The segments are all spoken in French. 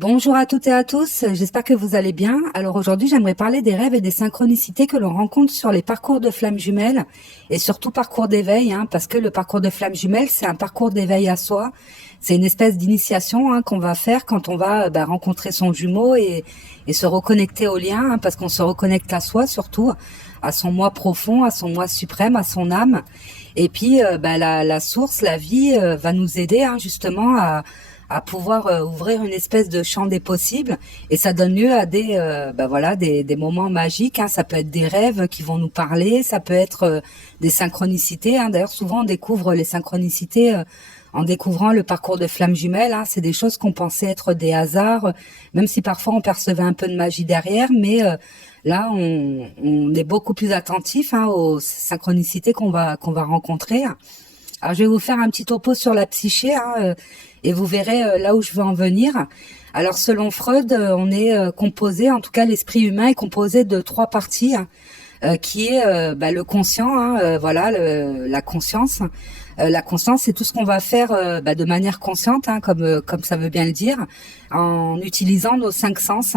Bonjour à toutes et à tous, j'espère que vous allez bien. Alors aujourd'hui, j'aimerais parler des rêves et des synchronicités que l'on rencontre sur les parcours de flammes jumelles et surtout parcours d'éveil, parce que le parcours de flammes jumelles, c'est un parcours d'éveil à soi. C'est une espèce d'initiation qu'on va faire quand on va rencontrer son jumeau et se reconnecter au lien, parce qu'on se reconnecte à soi surtout, à son moi profond, à son moi suprême, à son âme. Et puis la source, la vie va nous aider justement à pouvoir ouvrir une espèce de champ des possibles et ça donne lieu à des moments magiques. Ça peut être des rêves qui vont nous parler, ça peut être des synchronicités. D'ailleurs, souvent on découvre les synchronicités en découvrant le parcours de flammes jumelles. C'est des choses qu'on pensait être des hasards, même si parfois on percevait un peu de magie derrière, mais là on est beaucoup plus attentif aux synchronicités qu'on va rencontrer. Alors, je vais vous faire un petit topo sur la psyché, et vous verrez là où je veux en venir. Alors, selon Freud, on est composé, en tout cas, l'esprit humain est composé de trois parties, qui est le conscient, la conscience. La conscience, c'est tout ce qu'on va faire de manière consciente, comme ça veut bien le dire, en utilisant nos cinq sens.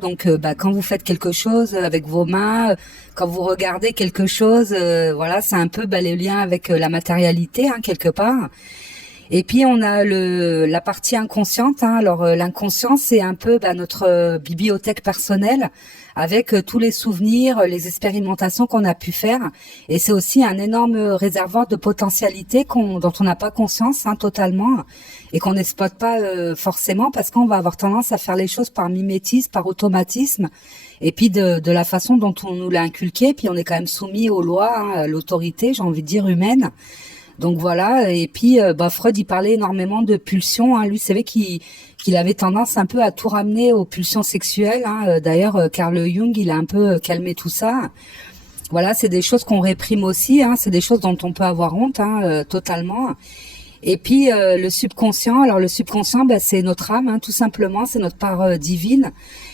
Donc, quand vous faites quelque chose avec vos mains, quand vous regardez quelque chose, c'est un peu le lien avec la matérialité, quelque part. Et puis on a la partie inconsciente. Alors l'inconscient, c'est un peu notre bibliothèque personnelle avec tous les souvenirs, les expérimentations qu'on a pu faire. Et c'est aussi un énorme réservoir de potentialités dont on n'a pas conscience totalement et qu'on n'exploite pas forcément parce qu'on va avoir tendance à faire les choses par mimétisme, par automatisme. Et puis de la façon dont on nous l'a inculqué. Puis on est quand même soumis aux lois, à l'autorité, j'ai envie de dire, humaine. Donc voilà, et puis Freud il parlait énormément de pulsions. Lui, c'est vrai qu'il avait tendance un peu à tout ramener aux pulsions sexuelles. D'ailleurs, Carl Jung, il a un peu calmé tout ça. Voilà, c'est des choses qu'on réprime aussi. C'est des choses dont on peut avoir honte, totalement. Et puis le subconscient. Alors le subconscient, c'est notre âme, tout simplement, c'est notre part divine.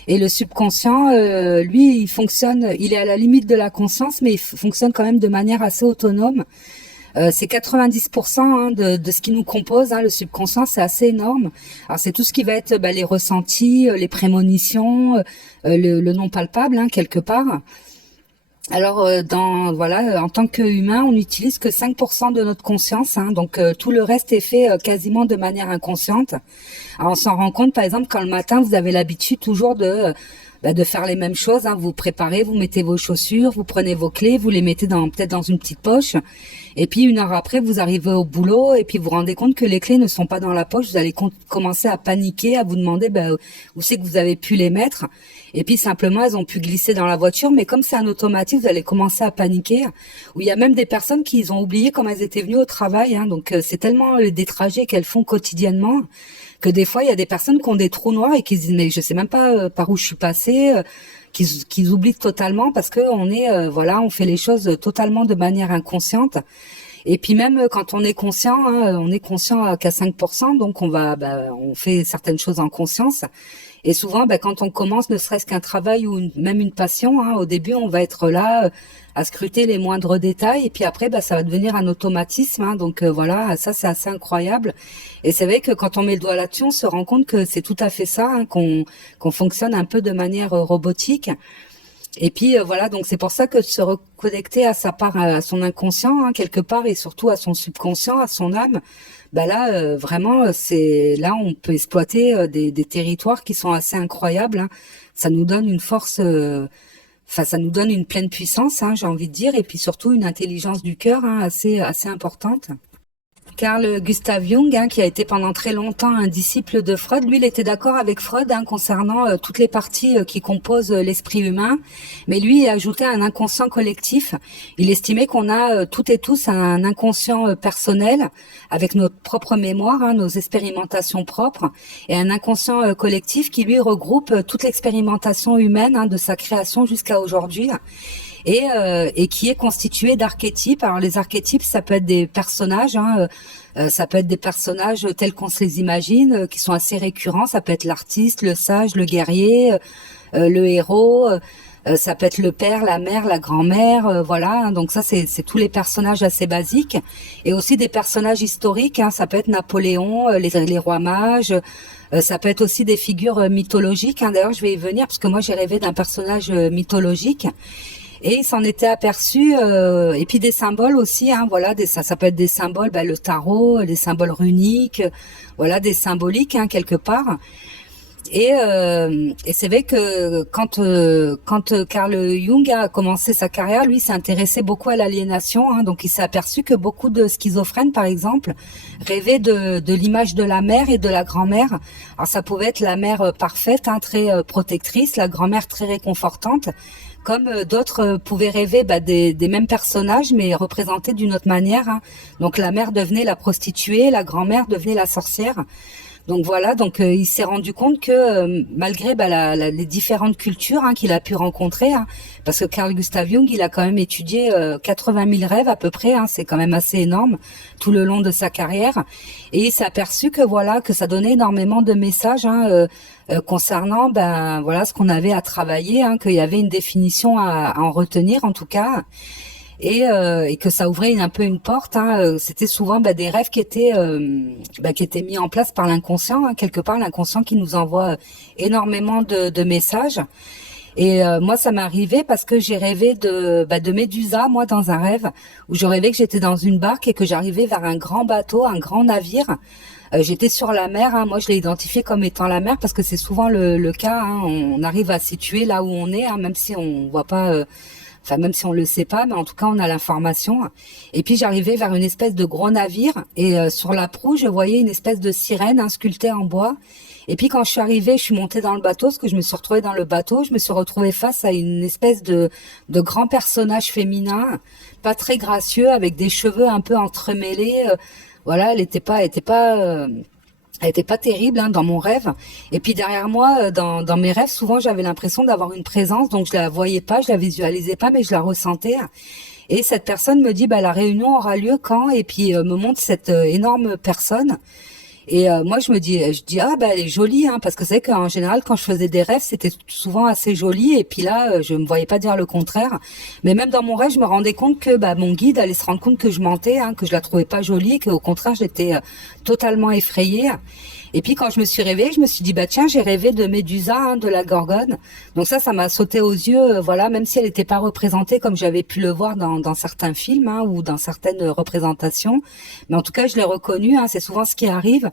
Et le subconscient, lui, il est à la limite de la conscience, mais il fonctionne quand même de manière assez autonome. C'est 90% de ce qui nous compose, le subconscient, c'est assez énorme. Alors c'est tout ce qui va être les ressentis, les prémonitions, le non palpable, quelque part. Alors en tant qu'humain, on n'utilise que 5% de notre conscience, donc tout le reste est fait quasiment de manière inconsciente. Alors on s'en rend compte, par exemple, quand le matin vous avez l'habitude toujours de faire les mêmes choses. Vous vous préparez, vous mettez vos chaussures, vous prenez vos clés, vous les mettez peut-être dans une petite poche. Et puis une heure après, vous arrivez au boulot et puis vous vous rendez compte que les clés ne sont pas dans la poche. Vous allez commencer à paniquer, à vous demander où c'est que vous avez pu les mettre. Et puis simplement, elles ont pu glisser dans la voiture. Mais comme c'est un automatique, vous allez commencer à paniquer. Ou il y a même des personnes qui ont oublié comment elles étaient venues au travail. Donc c'est tellement des trajets qu'elles font quotidiennement que des fois il y a des personnes qui ont des trous noirs et qui se disent mais je sais même pas par où je suis passée, qu'ils oublient totalement parce que on fait les choses totalement de manière inconsciente. Et puis même quand on est conscient qu'à 5%, donc on fait certaines choses en conscience. Et souvent, quand on commence, ne serait-ce qu'un travail ou même une passion, au début, on va être là à scruter les moindres détails, et puis après, ça va devenir un automatisme. Donc voilà, ça c'est assez incroyable. Et c'est vrai que quand on met le doigt là-dessus, on se rend compte que c'est tout à fait ça, qu'on fonctionne un peu de manière robotique. Et puis voilà, donc c'est pour ça que se reconnecter à sa part, à son inconscient quelque part, et surtout à son subconscient, à son âme, vraiment c'est là on peut exploiter des territoires qui sont assez incroyables. Ça nous donne une force, ça nous donne une pleine puissance, j'ai envie de dire, et puis surtout une intelligence du cœur assez importante. Carl Gustav Jung, qui a été pendant très longtemps un disciple de Freud, lui, il était d'accord avec Freud concernant toutes les parties qui composent l'esprit humain, mais lui, il ajoutait un inconscient collectif. Il estimait qu'on a toutes et tous un inconscient personnel avec notre propre mémoire, nos expérimentations propres, et un inconscient collectif qui, lui, regroupe toute l'expérimentation humaine de sa création jusqu'à aujourd'hui. Et qui est constitué d'archétypes. Alors les archétypes, ça peut être des personnages, ça peut être des personnages tels qu'on se les imagine, qui sont assez récurrents. Ça peut être l'artiste, le sage, le guerrier, le héros. Ça peut être le père, la mère, la grand-mère, voilà. Donc ça, c'est tous les personnages assez basiques. Et aussi des personnages historiques. Ça peut être Napoléon, les rois mages, Ça peut être aussi des figures mythologiques, hein. D'ailleurs, je vais y venir parce que moi, j'ai rêvé d'un personnage mythologique. Et il s'en était aperçu, et puis des symboles aussi, hein, voilà, ça peut être des symboles, le tarot, des symboles runiques, voilà, des symboliques, hein, quelque part. Et c'est vrai que quand Carl Jung a commencé sa carrière, lui s'est intéressé beaucoup à l'aliénation, hein, donc il s'est aperçu que beaucoup de schizophrènes, par exemple, rêvaient de l'image de la mère et de la grand-mère. Alors ça pouvait être la mère parfaite, hein, très protectrice, la grand-mère très réconfortante, comme d'autres pouvaient rêver des mêmes personnages, mais représentés d'une autre manière, hein. Donc la mère devenait la prostituée, la grand-mère devenait la sorcière. Donc voilà, donc il s'est rendu compte que malgré les différentes cultures, hein, qu'il a pu rencontrer, hein, parce que Carl Gustav Jung, il a quand même étudié 80 000 rêves à peu près, hein, c'est quand même assez énorme tout le long de sa carrière, et il s'est aperçu que voilà, que ça donnait énormément de messages, hein, concernant voilà ce qu'on avait à travailler, hein, qu'il y avait une définition à en retenir en tout cas. Et que ça ouvrait un peu une porte, hein. C'était souvent des rêves qui étaient mis en place par l'inconscient, hein, quelque part l'inconscient qui nous envoie énormément de messages. Et moi, ça m'est arrivé parce que j'ai rêvé de Médusa, moi, dans un rêve où je rêvais que j'étais dans une barque et que j'arrivais vers un grand bateau, un grand navire. J'étais sur la mer, hein. Moi je l'ai identifié comme étant la mer parce que c'est souvent le cas, hein. On arrive à situer là où on est, hein, même si on voit pas, enfin même si on le sait pas, mais en tout cas on a l'information. Et puis j'arrivais vers une espèce de gros navire et sur la proue je voyais une espèce de sirène, hein, sculptée en bois. Et puis quand je suis arrivée, je suis montée dans le bateau, parce que je me suis retrouvée dans le bateau, je me suis retrouvée face à une espèce de grand personnage féminin, pas très gracieux, avec des cheveux un peu entremêlés. Voilà, elle était pas terrible, hein, dans mon rêve. Et puis derrière moi, dans mes rêves, souvent j'avais l'impression d'avoir une présence, donc je la voyais pas, je la visualisais pas, mais je la ressentais. Et cette personne me dit, la réunion aura lieu quand? Et puis me montre cette énorme personne. Et moi je dis elle est jolie, hein, parce que c'est qu'en général quand je faisais des rêves c'était souvent assez joli, et puis là je me voyais pas dire le contraire, mais même dans mon rêve je me rendais compte que mon guide allait se rendre compte que je mentais, hein, que je la trouvais pas jolie, qu'au contraire j'étais totalement effrayée. Et puis quand je me suis réveillée, je me suis dit tiens, j'ai rêvé de Médusa, hein, de la Gorgone. Donc ça m'a sauté aux yeux, voilà, même si elle n'était pas représentée comme j'avais pu le voir dans certains films, hein, ou dans certaines représentations. Mais en tout cas, je l'ai reconnue, hein, c'est souvent ce qui arrive.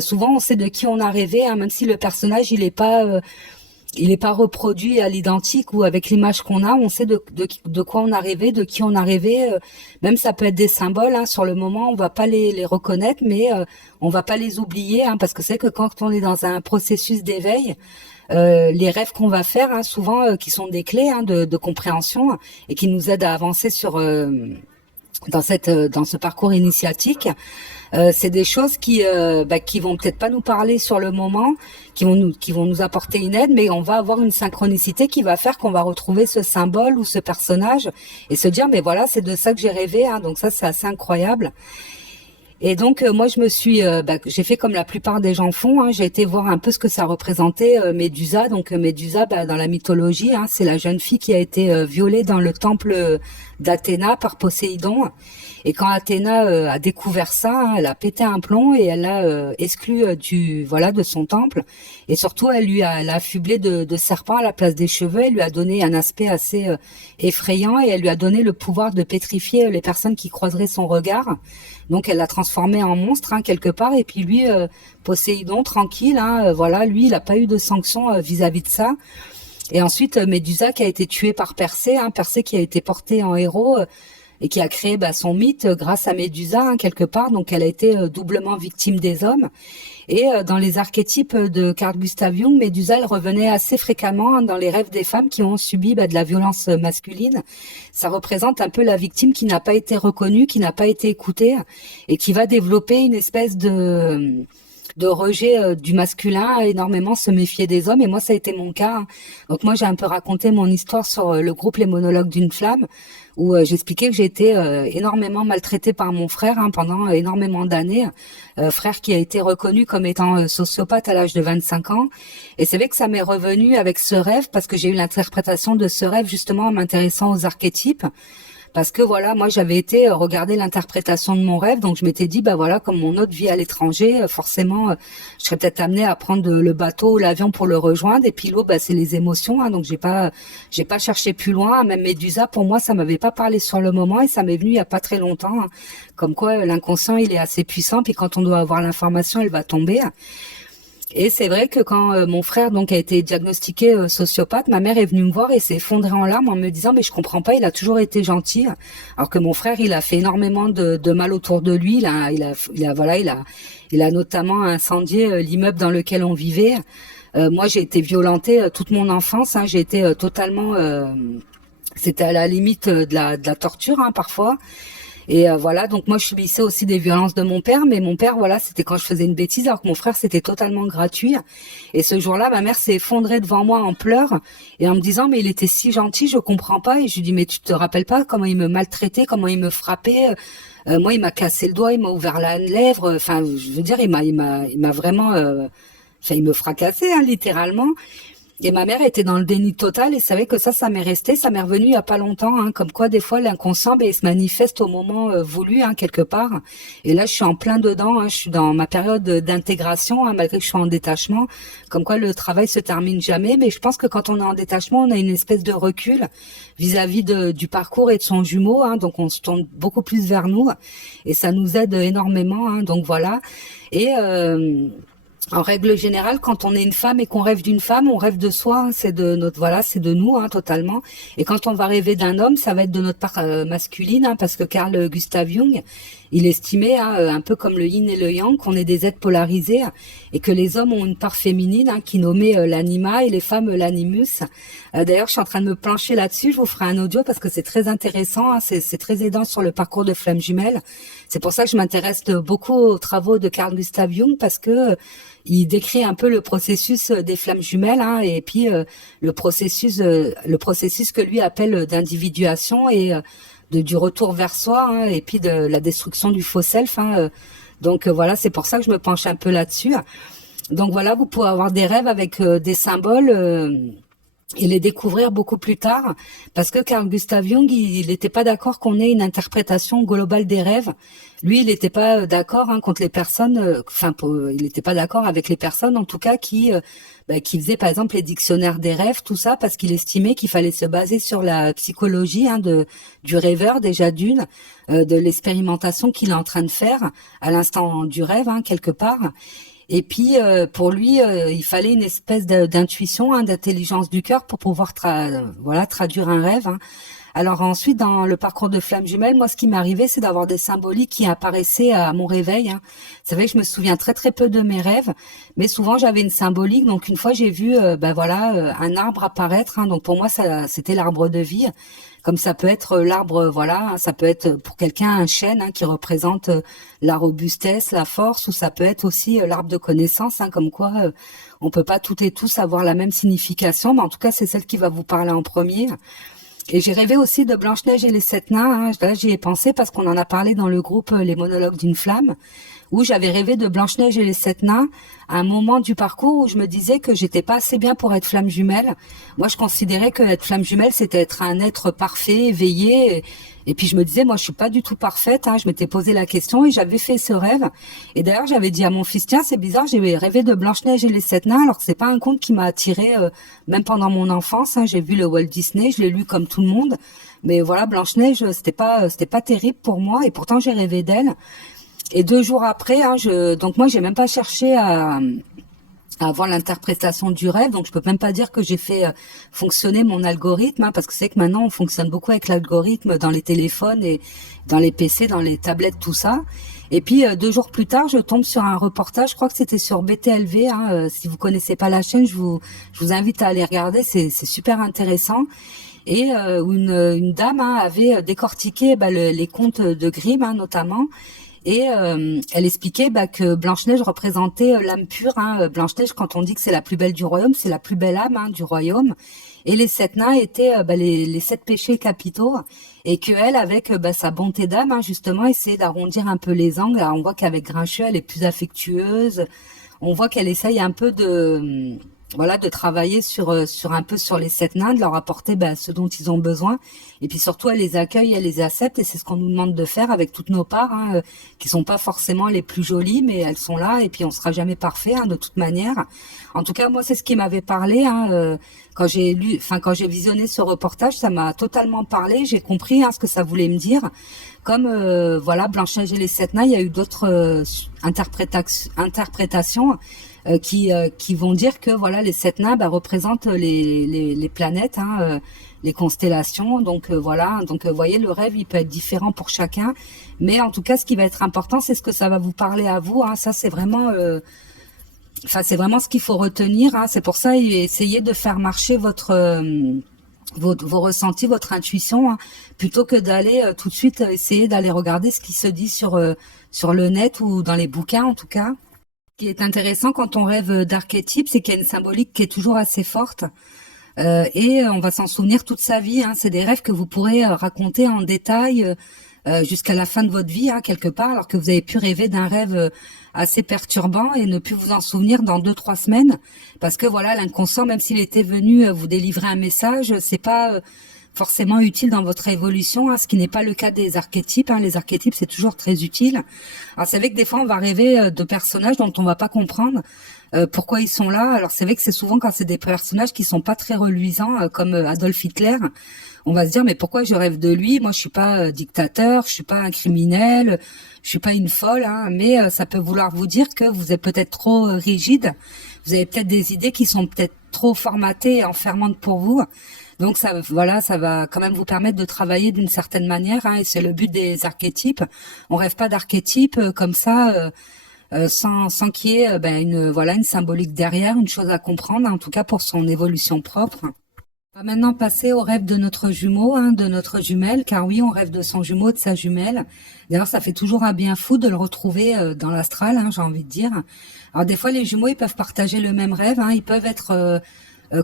Souvent, on sait de qui on a rêvé, hein, même si le personnage il est pas reproduit à l'identique ou avec l'image qu'on a, on sait de quoi on a rêvé, de qui on a rêvé. Même ça peut être des symboles, hein, sur le moment on va pas les reconnaître, mais on va pas les oublier, hein, parce que c'est que quand on est dans un processus d'éveil, les rêves qu'on va faire, hein, souvent qui sont des clés, hein, de compréhension et qui nous aident à avancer dans ce parcours initiatique. C'est des choses qui vont peut-être pas nous parler sur le moment, qui vont nous apporter une aide, mais on va avoir une synchronicité qui va faire qu'on va retrouver ce symbole ou ce personnage et se dire mais voilà, c'est de ça que j'ai rêvé, hein. Donc ça c'est assez incroyable. Et donc moi je me suis j'ai fait comme la plupart des gens font, hein, j'ai été voir un peu ce que ça représentait, Médusa. Donc Médusa, dans la mythologie, hein, c'est la jeune fille qui a été violée dans le temple d'Athéna par Poséidon. Et quand Athéna a découvert ça, hein, elle a pété un plomb et elle l'a exclu de son temple. Et surtout, elle a affublé de serpents à la place des cheveux. Elle lui a donné un aspect assez effrayant et elle lui a donné le pouvoir de pétrifier les personnes qui croiseraient son regard. Donc, elle l'a transformé en monstre, hein, quelque part. Et puis lui, Poséidon, tranquille, hein, lui, il n'a pas eu de sanctions vis-à-vis de ça. Et ensuite, Médusa qui a été tuée par Persée, hein, Persée qui a été porté en héros. Et qui a créé son mythe grâce à Médusa, hein, quelque part. Donc elle a été doublement victime des hommes. Et dans les archétypes de Carl Gustav Jung, Médusa elle revenait assez fréquemment, hein, dans les rêves des femmes qui ont subi de la violence masculine. Ça représente un peu la victime qui n'a pas été reconnue, qui n'a pas été écoutée et qui va développer une espèce de rejet du masculin, à énormément se méfier des hommes. Et moi, ça a été mon cas, hein. Donc moi, j'ai un peu raconté mon histoire sur le groupe Les Monologues d'une Flamme, où j'expliquais que j'ai été énormément maltraitée par mon frère, hein, pendant énormément d'années. Frère qui a été reconnu comme étant sociopathe à l'âge de 25 ans. Et c'est vrai que ça m'est revenu avec ce rêve, parce que j'ai eu l'interprétation de ce rêve justement en m'intéressant aux archétypes. parce que voilà, moi j'avais été regarder l'interprétation de mon rêve, donc je m'étais dit bah voilà, comme mon autre vit à l'étranger, forcément je serais peut-être amenée à prendre le bateau ou l'avion pour le rejoindre, et puis l'eau bah c'est les émotions, hein, donc j'ai pas cherché plus loin. Même Médusa, pour moi ça m'avait pas parlé sur le moment, et ça m'est venu il y a pas très longtemps, hein. Comme quoi l'inconscient il est assez puissant, puis quand on doit avoir l'information elle va tomber. Et c'est vrai que quand mon frère donc a été diagnostiqué sociopathe, ma mère est venue me voir et s'est effondrée en larmes en me disant mais je comprends pas, il a toujours été gentil, alors que mon frère il a fait énormément de mal autour de lui, il a notamment incendié l'immeuble dans lequel on vivait. Moi j'ai été violentée toute mon enfance, hein, j'ai été totalement c'était à la limite de la torture, hein, parfois. Et voilà, donc moi je subissais aussi des violences de mon père, mais mon père, voilà, c'était quand je faisais une bêtise, alors que mon frère, c'était totalement gratuit. Et ce jour-là, ma mère s'est effondrée devant moi en pleurs, et en me disant, mais il était si gentil, je comprends pas. Et je lui dis, mais tu te rappelles pas comment il me maltraitait, comment il me frappait. Moi, il m'a cassé le doigt, il m'a ouvert la lèvre. Enfin, je veux dire, il m'a vraiment, enfin, il me fracassait, hein, littéralement. Et ma mère était dans le déni total et savait que ça m'est resté, ça m'est revenu il y a pas longtemps, hein, comme quoi des fois l'inconscient, ben, il se manifeste au moment voulu, hein, quelque part. Et là, je suis en plein dedans, hein, je suis dans ma période d'intégration, hein, malgré que je sois en détachement, comme quoi le travail se termine jamais. Mais je pense que quand on est en détachement, on a une espèce de recul vis-à-vis du parcours et de son jumeau, hein, donc on se tourne beaucoup plus vers nous et ça nous aide énormément, hein, donc voilà. Et en règle générale, quand on est une femme et qu'on rêve d'une femme, on rêve de soi, hein, c'est de notre, voilà, c'est de nous, hein, totalement. Et quand on va rêver d'un homme, ça va être de notre part masculine, hein, parce que Carl Gustav Jung, il estimait, hein, un peu comme le yin et le yang, qu'on est des êtres polarisés, hein, et que les hommes ont une part féminine, hein, qui nommait l'anima, et les femmes l'animus. D'ailleurs, je suis en train de me plancher là-dessus. Je vous ferai un audio parce que c'est très intéressant, hein, c'est très aidant sur le parcours de flamme jumelle. C'est pour ça que je m'intéresse beaucoup aux travaux de Carl Gustav Jung, parce que il décrit un peu le processus des flammes jumelles, hein, et puis le processus que lui appelle d'individuation et du retour vers soi, hein, et puis de la destruction du faux self, hein. Donc voilà, c'est pour ça que je me penche un peu là-dessus. Donc voilà, vous pouvez avoir des rêves avec des symboles. Et les découvrir beaucoup plus tard, parce que Carl Gustav Jung, il n'était pas d'accord qu'on ait une interprétation globale des rêves. Lui, il n'était pas d'accord, hein, contre les personnes, il n'était pas d'accord avec les personnes, en tout cas, qui faisaient par exemple les dictionnaires des rêves, tout ça, parce qu'il estimait qu'il fallait se baser sur la psychologie, hein, du rêveur déjà d'une, de l'expérimentation qu'il est en train de faire à l'instant du rêve, hein, quelque part. Et puis pour lui, il fallait une espèce d'intuition, hein, d'intelligence du cœur pour pouvoir traduire un rêve, hein. Alors ensuite, dans le parcours de flamme jumelle, moi, ce qui m'est arrivé, c'est d'avoir des symboliques qui apparaissaient à mon réveil, hein. C'est vrai que je me souviens très très peu de mes rêves, mais souvent j'avais une symbolique. Donc une fois, j'ai vu, un arbre apparaître, hein. Donc pour moi, ça, c'était l'arbre de vie. Comme ça peut être l'arbre, voilà, hein, ça peut être pour quelqu'un un chêne, hein, qui représente la robustesse, la force, ou ça peut être aussi l'arbre de connaissance, hein, comme quoi on peut pas toutes et tous avoir la même signification, mais en tout cas c'est celle qui va vous parler en premier. Et j'ai rêvé aussi de Blanche-Neige et les sept nains, hein. Là, j'y ai pensé parce qu'on en a parlé dans le groupe Les monologues d'une flamme, où j'avais rêvé de Blanche-Neige et les sept nains à un moment du parcours où je me disais que j'étais pas assez bien pour être flamme jumelle. Moi, je considérais que être flamme jumelle, c'était être un être parfait, éveillé. Et puis je me disais, moi, je suis pas du tout parfaite, hein. Je m'étais posé la question et j'avais fait ce rêve. Et d'ailleurs, j'avais dit à mon fils, tiens, c'est bizarre, j'ai rêvé de Blanche-Neige et les sept nains, alors que c'est pas un conte qui m'a attiré, même pendant mon enfance, hein. J'ai vu le Walt Disney, je l'ai lu comme tout le monde. Mais voilà, Blanche-Neige, c'était pas terrible pour moi, et pourtant j'ai rêvé d'elle. Et 2 jours après, hein, donc moi, j'ai même pas cherché à avoir l'interprétation du rêve, donc je peux même pas dire que j'ai fait fonctionner mon algorithme, hein, parce que c'est que maintenant on fonctionne beaucoup avec l'algorithme dans les téléphones et dans les PC, dans les tablettes, tout ça. Et puis 2 jours plus tard, je tombe sur un reportage, je crois que c'était sur BTLV, hein, si vous connaissez pas la chaîne, je vous invite à aller regarder, c'est super intéressant. Et où une dame, hein, avait décortiqué les contes de Grimm, hein, notamment. Et elle expliquait que Blanche-Neige représentait l'âme pure, hein. Blanche-Neige, quand on dit que c'est la plus belle du royaume, c'est la plus belle âme, hein, du royaume. Et les sept nains étaient les 7 péchés capitaux, et que elle, avec sa bonté d'âme, hein, justement, essayait d'arrondir un peu les angles. Alors, on voit qu'avec Grincheux, elle est plus affectueuse. On voit qu'elle essaye un peu voilà, de travailler sur un peu sur les 7 nains, de leur apporter ce dont ils ont besoin, et puis surtout elles les accueillent, elles les acceptent, et c'est ce qu'on nous demande de faire avec toutes nos parts, hein, qui sont pas forcément les plus jolies, mais elles sont là, et puis on sera jamais parfait, hein, de toute manière. En tout cas, moi, c'est ce qui m'avait parlé, hein, quand j'ai visionné ce reportage, ça m'a totalement parlé, j'ai compris, hein, ce que ça voulait me dire. Comme voilà, Blanche-Neige et les 7 nains, il y a eu d'autres interprétations qui vont dire que voilà, les 7 nains représentent les planètes, hein, les constellations. Donc voilà, donc vous voyez, le rêve il peut être différent pour chacun, mais en tout cas ce qui va être important, c'est ce que ça va vous parler à vous, hein. Ça c'est vraiment c'est vraiment ce qu'il faut retenir, hein. C'est pour ça, essayez de faire marcher vos ressentis, votre intuition, hein, plutôt que d'aller tout de suite essayer d'aller regarder ce qui se dit sur le net ou dans les bouquins en tout cas. Ce qui est intéressant quand on rêve d'archétype, c'est qu'il y a une symbolique qui est toujours assez forte, et on va s'en souvenir toute sa vie, hein. C'est des rêves que vous pourrez raconter en détail jusqu'à la fin de votre vie, hein, quelque part, alors que vous avez pu rêver d'un rêve assez perturbant et ne plus vous en souvenir dans 2-3 semaines, parce que voilà, l'inconscient, même s'il était venu vous délivrer un message, c'est pas forcément utile dans votre évolution, hein, ce qui n'est pas le cas des archétypes, hein. Les archétypes, c'est toujours très utile. Alors c'est vrai que des fois on va rêver de personnages dont on va pas comprendre pourquoi ils sont là. Alors c'est vrai que c'est souvent quand c'est des personnages qui sont pas très reluisants, comme Adolf Hitler, on va se dire mais pourquoi je rêve de lui? Moi je suis pas dictateur, je suis pas un criminel, je suis pas une folle, hein. Mais ça peut vouloir vous dire que vous êtes peut-être trop rigide, vous avez peut-être des idées qui sont peut-être trop formatées et enfermantes pour vous. Donc ça, voilà, ça va quand même vous permettre de travailler d'une certaine manière, hein, et c'est le but des archétypes. On rêve pas d'archétypes comme ça, sans qu'il y ait une symbolique derrière, une chose à comprendre, en tout cas pour son évolution propre. On va maintenant passer au rêve de notre jumeau, hein, de notre jumelle, car oui, on rêve de son jumeau, de sa jumelle. D'ailleurs, ça fait toujours un bien fou de le retrouver dans l'astral, hein, j'ai envie de dire. Alors des fois, les jumeaux, ils peuvent partager le même rêve, hein, ils peuvent être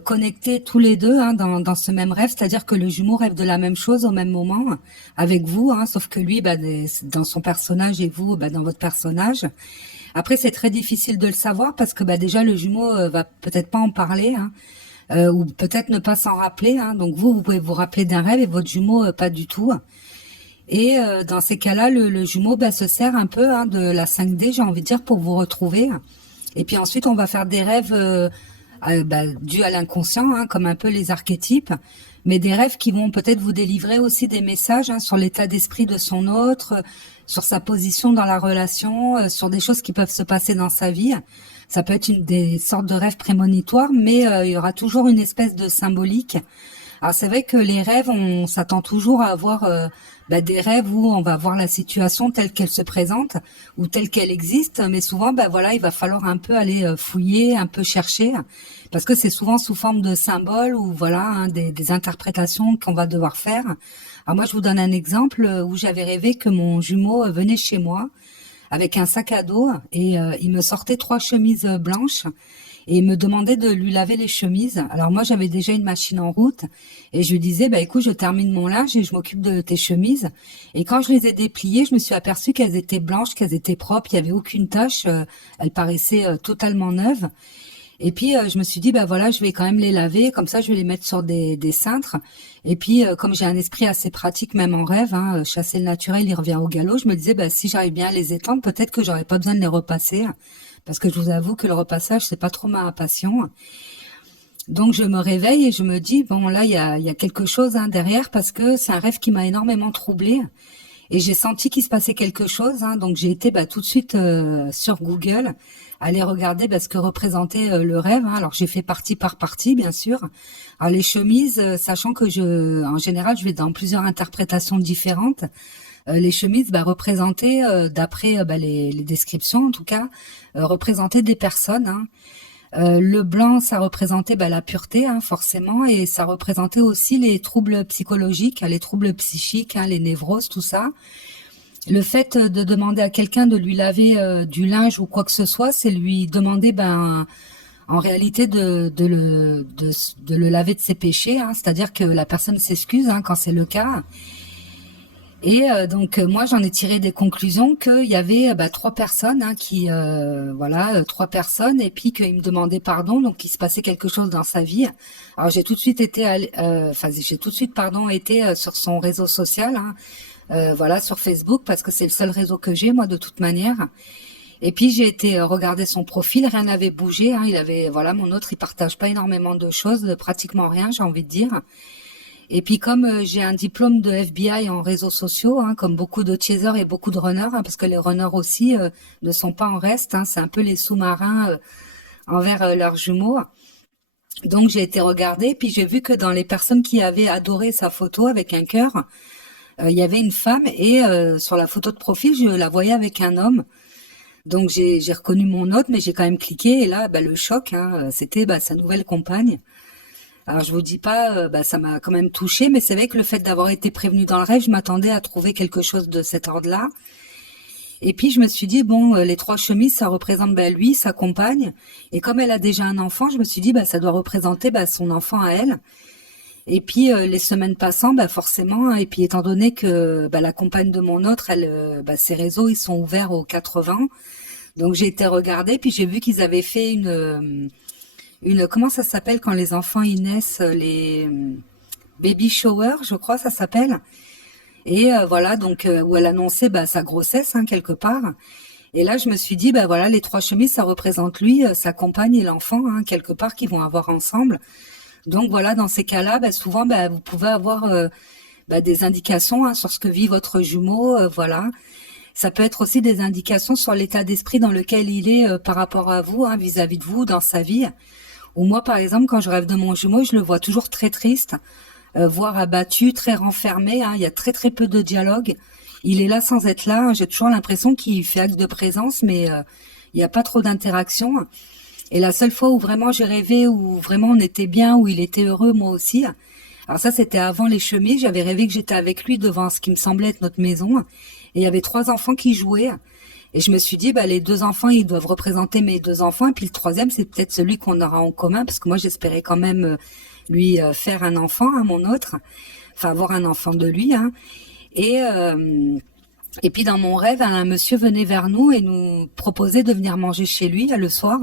connectés tous les deux, hein, dans ce même rêve, c'est-à-dire que le jumeau rêve de la même chose au même moment avec vous, hein, sauf que lui, dans son personnage et vous, dans votre personnage. Après, c'est très difficile de le savoir parce que déjà le jumeau va peut-être pas en parler, hein, ou peut-être ne pas s'en rappeler, hein. Donc vous pouvez vous rappeler d'un rêve et votre jumeau pas du tout. Et dans ces cas-là, le jumeau se sert un peu, hein, de la 5D, j'ai envie de dire, pour vous retrouver. Et puis ensuite, on va faire des rêves dus à l'inconscient, hein, comme un peu les archétypes, mais des rêves qui vont peut-être vous délivrer aussi des messages, hein, sur l'état d'esprit de son autre, sur sa position dans la relation, sur des choses qui peuvent se passer dans sa vie. Ça peut être des sortes de rêves prémonitoires, mais il y aura toujours une espèce de symbolique. Alors c'est vrai que les rêves, on s'attend toujours à avoir des rêves où on va voir la situation telle qu'elle se présente ou telle qu'elle existe, mais souvent voilà, il va falloir un peu aller fouiller, un peu chercher, parce que c'est souvent sous forme de symboles ou voilà, hein, des interprétations qu'on va devoir faire. Alors moi je vous donne un exemple où j'avais rêvé que mon jumeau venait chez moi avec un sac à dos et il me sortait 3 chemises blanches et il me demandait de lui laver les chemises. Alors moi j'avais déjà une machine en route et je lui disais écoute, je termine mon linge et je m'occupe de tes chemises. Et quand je les ai dépliées, je me suis aperçue qu'elles étaient blanches, qu'elles étaient propres, il y avait aucune tache, elles paraissaient totalement neuves. Et puis je me suis dit voilà, je vais quand même les laver, comme ça je vais les mettre sur des cintres. Et puis comme j'ai un esprit assez pratique même en rêve, hein, chasser le naturel, il revient au galop, je me disais si j'arrive bien à les étendre, peut-être que j'aurais pas besoin de les repasser, parce que je vous avoue que le repassage c'est pas trop ma passion. Donc je me réveille et je me dis bon là il y a quelque chose, hein, derrière, parce que c'est un rêve qui m'a énormément troublée. Et j'ai senti qu'il se passait quelque chose, hein, donc j'ai été tout de suite sur Google, aller regarder ce que représentait le rêve, hein. Alors j'ai fait partie par partie, bien sûr. Alors les chemises, sachant que en général, je vais dans plusieurs interprétations différentes. Les chemises représentaient, d'après les descriptions en tout cas, représentaient des personnes, hein. Le blanc, ça représentait la pureté, hein, forcément, et ça représentait aussi les troubles psychologiques, les troubles psychiques, hein, les névroses, tout ça. Le fait de demander à quelqu'un de lui laver du linge ou quoi que ce soit, c'est lui demander en réalité de le laver de ses péchés, hein, c'est-à-dire que la personne s'excuse, hein, quand c'est le cas. Et donc moi j'en ai tiré des conclusions qu'il y avait trois personnes hein, qui voilà trois personnes et puis qu'il me demandait pardon donc qu'il se passait quelque chose dans sa vie. Alors j'ai tout de suite été enfin j'ai tout de suite pardon été sur son réseau social hein, voilà sur Facebook parce que c'est le seul réseau que j'ai moi de toute manière. Et puis j'ai été regarder son profil, rien n'avait bougé hein, il avait voilà mon autre il partage pas énormément de choses, pratiquement rien j'ai envie de dire. Et puis comme j'ai un diplôme de FBI en réseaux sociaux, hein, comme beaucoup de chasers et beaucoup de runners, hein, parce que les runners aussi ne sont pas en reste, hein, c'est un peu les sous-marins envers leurs jumeaux. Donc j'ai été regarder, puis j'ai vu que dans les personnes qui avaient adoré sa photo avec un cœur, il y avait une femme et sur la photo de profil, je la voyais avec un homme. Donc j'ai reconnu mon hôte, mais j'ai quand même cliqué et là, le choc, hein, c'était sa nouvelle compagne. Alors je vous dis pas, ça m'a quand même touchée, mais c'est vrai que le fait d'avoir été prévenue dans le rêve, je m'attendais à trouver quelque chose de cet ordre-là. Et puis je me suis dit bon, les trois chemises, ça représente lui, sa compagne. Et comme elle a déjà un enfant, je me suis dit ça doit représenter son enfant à elle. Et puis les semaines passant, forcément, hein, et puis étant donné que la compagne de mon autre, elle, ses réseaux ils sont ouverts aux 80, donc j'ai été regarder, puis j'ai vu qu'ils avaient fait une comment ça s'appelle quand les enfants y naissent, les baby shower, je crois ça s'appelle. Et voilà donc où elle annonçait sa grossesse hein, quelque part. Et là je me suis dit voilà les trois chemises ça représente lui, sa compagne et l'enfant hein, quelque part qu'ils vont avoir ensemble. Donc voilà dans ces cas-là souvent vous pouvez avoir des indications hein, sur ce que vit votre jumeau, voilà. Ça peut être aussi des indications sur l'état d'esprit dans lequel il est par rapport à vous, hein, vis-à-vis de vous dans sa vie. Ou moi, par exemple, quand je rêve de mon jumeau, je le vois toujours très triste, voire abattu, très renfermé. Hein, il y a très très peu de dialogue. Il est là sans être là. Hein, j'ai toujours l'impression qu'il fait acte de présence, mais il n'y a pas trop d'interaction. Et la seule fois où vraiment j'ai rêvé, où vraiment on était bien, où il était heureux, moi aussi. Alors ça, c'était avant les chemises. J'avais rêvé que j'étais avec lui devant ce qui me semblait être notre maison. Et il y avait trois enfants qui jouaient. Et je me suis dit, les deux enfants, ils doivent représenter mes deux enfants. Et puis le troisième, c'est peut-être celui qu'on aura en commun, parce que moi, j'espérais quand même lui faire un enfant, hein, mon autre. Enfin, avoir un enfant de lui. Hein. Et puis dans mon rêve, un monsieur venait vers nous et nous proposait de venir manger chez lui le soir.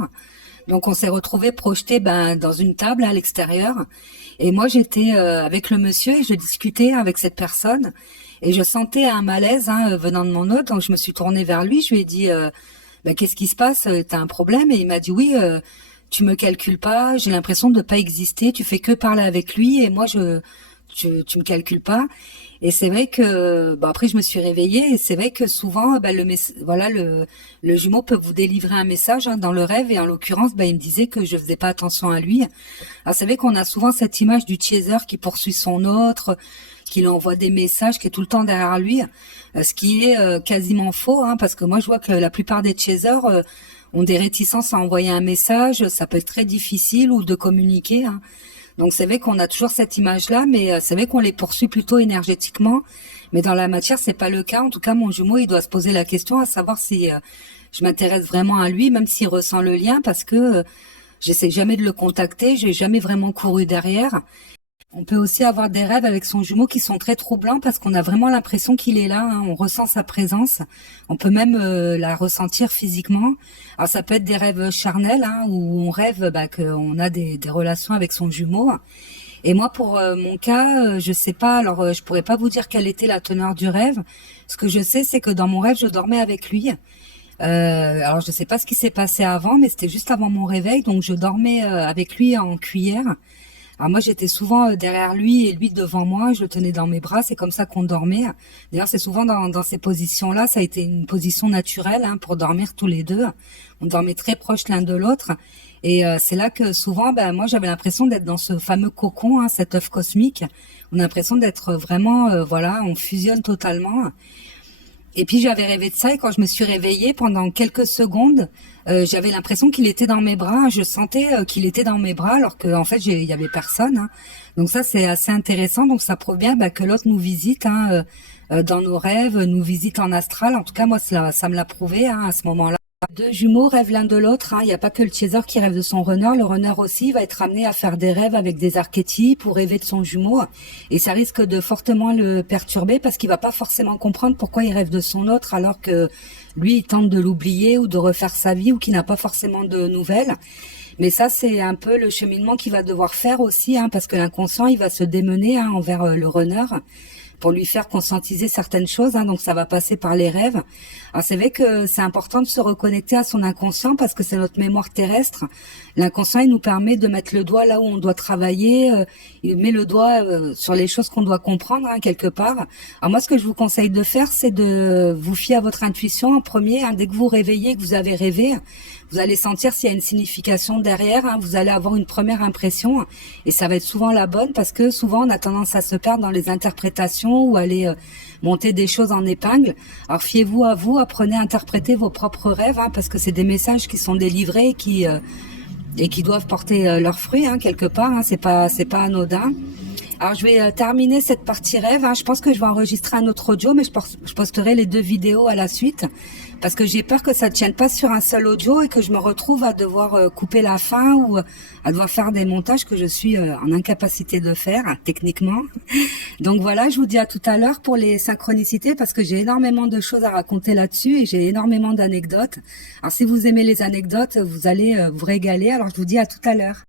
Donc on s'est retrouvés projetés dans une table à l'extérieur. Et moi, j'étais avec le monsieur et je discutais avec cette personne. Et je sentais un malaise hein, venant de mon hôte, donc je me suis tournée vers lui. Je lui ai dit qu'est-ce qui se passe? T'as un problème? Et il m'a dit oui, tu me calcules pas. J'ai l'impression de pas exister. Tu fais que parler avec lui et moi tu me calcules pas. Et c'est vrai que après je me suis réveillée et c'est vrai que souvent le jumeau peut vous délivrer un message hein, dans le rêve et en l'occurrence il me disait que je faisais pas attention à lui. Alors c'est vrai qu'on a souvent cette image du chaser qui poursuit son autre, qui lui envoie des messages, qui est tout le temps derrière lui, ce qui est quasiment faux hein, parce que moi je vois que la plupart des chasers ont des réticences à envoyer un message, ça peut être très difficile ou de communiquer. Hein. Donc c'est vrai qu'on a toujours cette image-là, mais c'est vrai qu'on les poursuit plutôt énergétiquement. Mais dans la matière, c'est pas le cas. En tout cas, mon jumeau, il doit se poser la question à savoir si je m'intéresse vraiment à lui, même s'il ressent le lien, parce que j'essaie jamais de le contacter, j'ai jamais vraiment couru derrière. On peut aussi avoir des rêves avec son jumeau qui sont très troublants parce qu'on a vraiment l'impression qu'il est là, hein, on ressent sa présence, on peut même la ressentir physiquement. Alors ça peut être des rêves charnels hein, où on rêve qu'on a des relations avec son jumeau. Et moi pour mon cas, je sais pas, alors je pourrais pas vous dire quelle était la teneur du rêve. Ce que je sais c'est que dans mon rêve je dormais avec lui. Alors je sais pas ce qui s'est passé avant, mais c'était juste avant mon réveil, donc je dormais avec lui en cuillère. Alors moi j'étais souvent derrière lui et lui devant moi, je le tenais dans mes bras, c'est comme ça qu'on dormait. D'ailleurs c'est souvent dans ces positions-là, ça a été une position naturelle hein, pour dormir tous les deux. On dormait très proches l'un de l'autre et c'est là que souvent moi j'avais l'impression d'être dans ce fameux cocon, hein, cet œuf cosmique. On a l'impression d'être vraiment, on fusionne totalement. Et puis j'avais rêvé de ça et quand je me suis réveillée pendant quelques secondes, j'avais l'impression qu'il était dans mes bras. Je sentais qu'il était dans mes bras alors qu'en fait il y avait personne. Hein. Donc ça c'est assez intéressant. Donc ça prouve bien que l'autre nous visite hein, dans nos rêves, nous visite en astral. En tout cas moi ça me l'a prouvé hein, à ce moment-là. Deux jumeaux rêvent l'un de l'autre, hein. Il n'y a pas que le chaser qui rêve de son runner. Le runner aussi va être amené à faire des rêves avec des archétypes ou rêver de son jumeau. Et ça risque de fortement le perturber parce qu'il va pas forcément comprendre pourquoi il rêve de son autre alors que lui, il tente de l'oublier ou de refaire sa vie ou qu'il n'a pas forcément de nouvelles. Mais ça, c'est un peu le cheminement qu'il va devoir faire aussi, hein, parce que l'inconscient, il va se démener, hein, envers le runner pour lui faire conscientiser certaines choses, hein, donc ça va passer par les rêves. Alors c'est vrai que c'est important de se reconnecter à son inconscient parce que c'est notre mémoire terrestre. L'inconscient, il nous permet de mettre le doigt là où on doit travailler, il met le doigt sur les choses qu'on doit comprendre, hein, quelque part. Alors moi, ce que je vous conseille de faire, c'est de vous fier à votre intuition en premier, hein, dès que vous réveillez, que vous avez rêvé, vous allez sentir s'il y a une signification derrière, hein, vous allez avoir une première impression et ça va être souvent la bonne parce que souvent on a tendance à se perdre dans les interprétations ou aller monter des choses en épingle. Alors fiez-vous à vous, apprenez à interpréter vos propres rêves, hein, parce que c'est des messages qui sont délivrés et qui doivent porter leurs fruits, hein, quelque part, hein, c'est pas anodin. Alors je vais terminer cette partie rêve, hein. Je pense que je vais enregistrer un autre audio, mais je posterai les deux vidéos à la suite parce que j'ai peur que ça ne tienne pas sur un seul audio et que je me retrouve à devoir couper la fin ou à devoir faire des montages que je suis en incapacité de faire, hein, techniquement. Donc voilà, je vous dis à tout à l'heure pour les synchronicités parce que j'ai énormément de choses à raconter là-dessus et j'ai énormément d'anecdotes. Alors si vous aimez les anecdotes, vous allez vous régaler. Alors je vous dis à tout à l'heure.